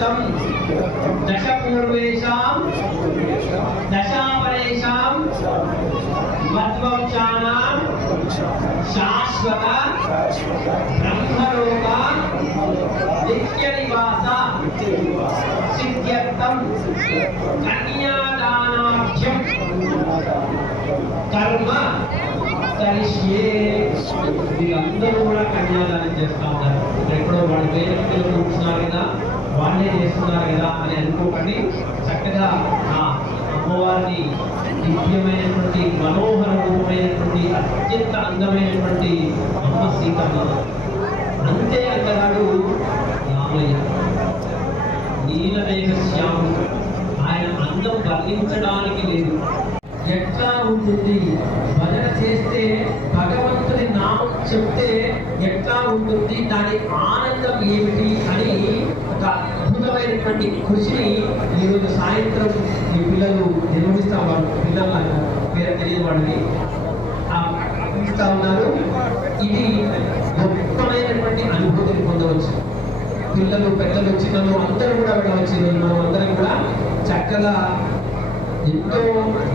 सिद्ध्यर्थं दशपूर्वेषां दशापरेषां मध्वंशानां शाश्वत ब्रह्मलोक नित्यनिवास सिद्ध्यर्थं कन्यादानाख्यं कर्म కరిష్యే. వీళ్ళందరూ కూడా కన్యాదానం చేస్తా ఉన్నారు. ఎక్కడో వాళ్ళు వేరే పిల్లలు కూర్చున్నారు కదా, వాళ్ళే చేస్తున్నారు కదా అని అనుకోకండి. చక్కగా ఆ అమ్మవారిని దివ్యమైనటువంటి మనోహర రూపమైనటువంటి అత్యంత అందమైనటువంటి అమ్మ సీతమ్మ, అంతే అంతగాడు రామయ్య నీలమేఘ శ్యాముడు. ఆయన అందం వర్ణించడానికి లేదు. ఎట్లా ఉంటుంది భజన చేస్తే, భగవంతుని నామం చెప్తే ఎట్లా ఉంటుంది, దాని ఆనందం ఏమిటి అని ఒక అద్భుతమైనటువంటి కృషిని ఈరోజు సాయంత్రం ఈ పిల్లలు నిర్వహిస్తా ఉన్నారు. పిల్లలు పేరు తెలియని వాళ్ళని ఇస్తా ఉన్నారు. ఇది గొప్పమైనటువంటి అనుభూతిని పొందవచ్చు. పిల్లలు, పెద్దలు, చిన్నలు అందరూ కూడా వెళ్ళవచ్చు. ఈరోజు మనం అందరం కూడా చక్కగా ఎంతో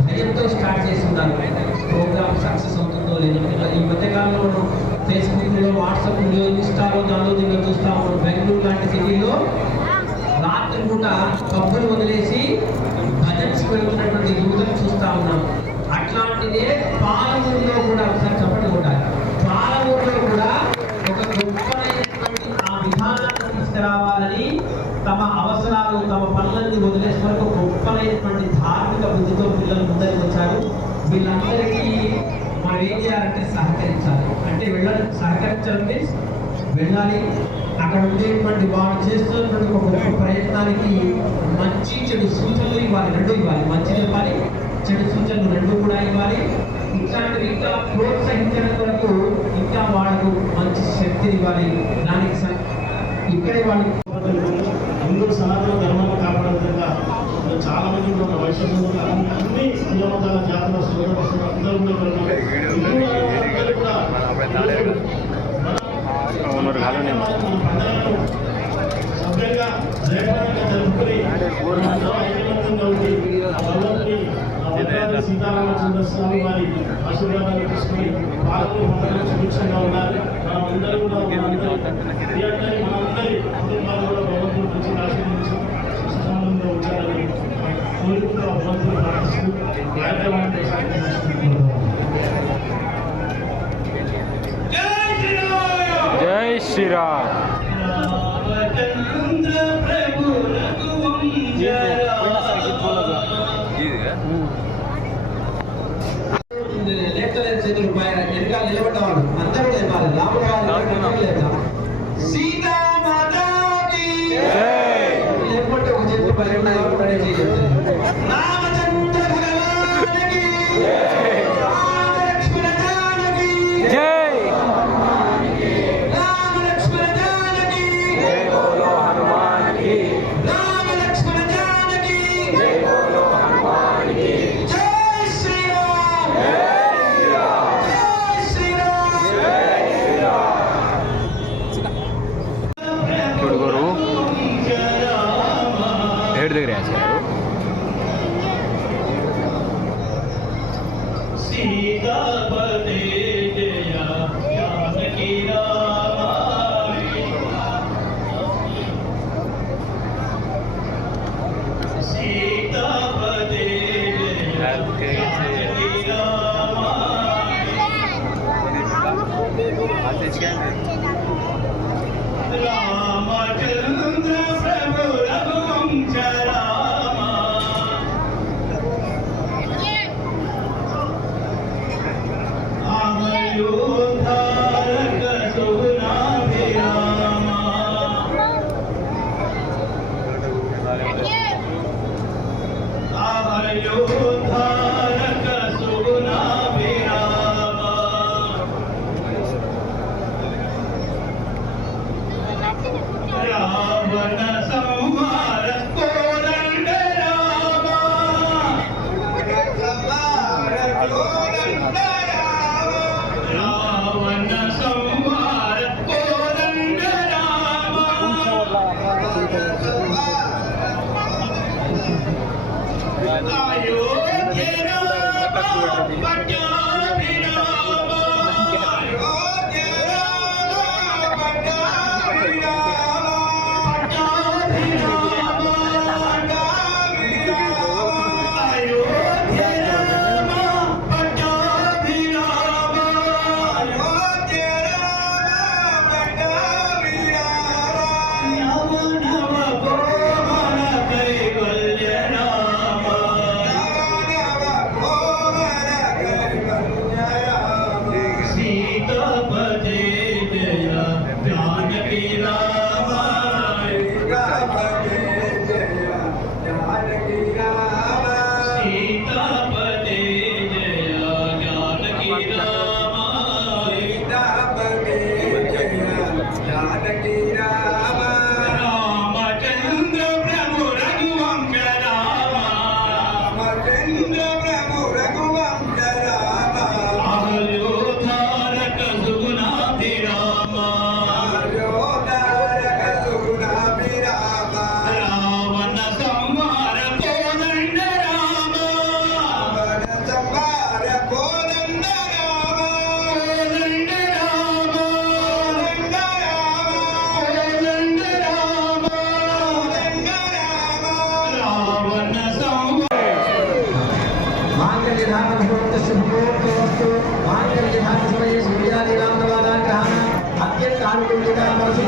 భయంతో స్టార్ట్ చేస్తున్నారు. ప్రోగ్రామ్ సక్సెస్ అవుతుందో లేదో. ఈ మధ్యకాలంలో మనం ఫేస్బుక్లో, వాట్సాప్లో, ఇన్స్టాలో, దానిలో దీనిలో చూస్తాము. బెంగళూరు లాంటి సిటీలో రాత్రి పూట పబ్బులు వదిలేసి భజన్స్ వెళ్తున్నటువంటి యువతను చూస్తా ఉన్నాం. అట్లాంటిదే పాలమూరులో కూడా, ఒకసారి చెప్పండి కూడా, పాలమూరులో కూడా ఒక గొప్పమైనటువంటి ఆ విధానాన్ని తీసుకురావాలని తమ అవసరాలు, తమ పనులన్నీ వదిలేసుకొని ఒక గొప్పమైనటువంటి ధార్మిక బుద్ధితో పిల్లలు ముందరికి వచ్చారు. వీళ్ళందరికీ మనం ఏం చేయాలంటే సహకరించాలి. అంటే సహకరించడం మీన్స్ వెళ్ళాలి. అక్కడ ఉండేటువంటి వాళ్ళు చేస్తున్నటువంటి ఒక గొప్ప ప్రయత్నానికి మంచి చెడు సూచనలు ఇవ్వాలి, రెండు ఇవ్వాలి. మంచి చెప్పాలి, చెడు సూచనలు రెండు కూడా ఇవ్వాలి. ఇట్లాంటివి ఇంకా ప్రోత్సహించడం కొరకు ఇంకా వాళ్ళకు మంచి శక్తిని ఇవ్వాలి. దానికి ఇక్కడే వాళ్ళు హిందూ సనాతన ధర్మాన్ని కాపాడే విధంగా చాలా మంది కూడా వైష్ణవులు అన్ని కులమతాల జాతర అందరూ సభ్యంగా రేపటిగా జరుపుకొని ఐకమత్యంగా ఉండి భద్రాద్రి సీతారామచంద్ర స్వామి వారి ఆశీర్వాదాలు తీసుకుని పాలకులు పంటలు సుభిక్షంగా ఉన్నారు. మనం అందరూ కూడా మనందరి కుటుంబాలు కూడా భగవంతుడు నుంచి ఆశీర్వదించి సుసంబంధంగా ఉంచాలని కోరుకుంటూ భగవంతుడు ప్రార్థిస్తూ కార్యక్రమాన్ని జై శ్రీరామ్. చేతులు వెనకాల నిలబడ్డవాడు అందరూ లేపాలి. రాముడు సీతామాతాకి లేకపోతే ఒక చేతులు పైన రామచంద్ర భగవానికి రామలక్ష్మణ జానకి జై. రామలక్ష్మణ జానకి జై బోలో హనుమాన్కి. రామలక్ష్మణ జానకి జై బోలో హనుమాన్కి. జై శ్రీరామ్. ಹುಡುಗರು ಹಿಡಿದ್ರೆ ಆಚಾರ್ಯರು సీతాపదే జయ జానకి రామ సీతాపదే జయ జానకి రామ రామచంద్ర ప్రభు రఘువంశ రామ అమయోద్ధారక సుగుణాభిరామ అమయోద్ధారక సుగుణాభిరామ రావణ సంహార కోదండ రామ రావణ సంహార కోదండ రామ మాంగళ్యధారణ శుభమోస్తు మాంగళ్యధారణ సమయ సూర్యాదిరామవాదాగ్రహణ అత్యంత ఆనుకూలంగా మనసు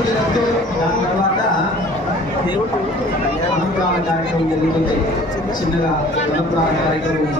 దాని తర్వాత అన్నప్రాణ కార్యక్రమం జరుగుతుంది. చిన్నగా అన్నప్రాణ కార్యక్రమం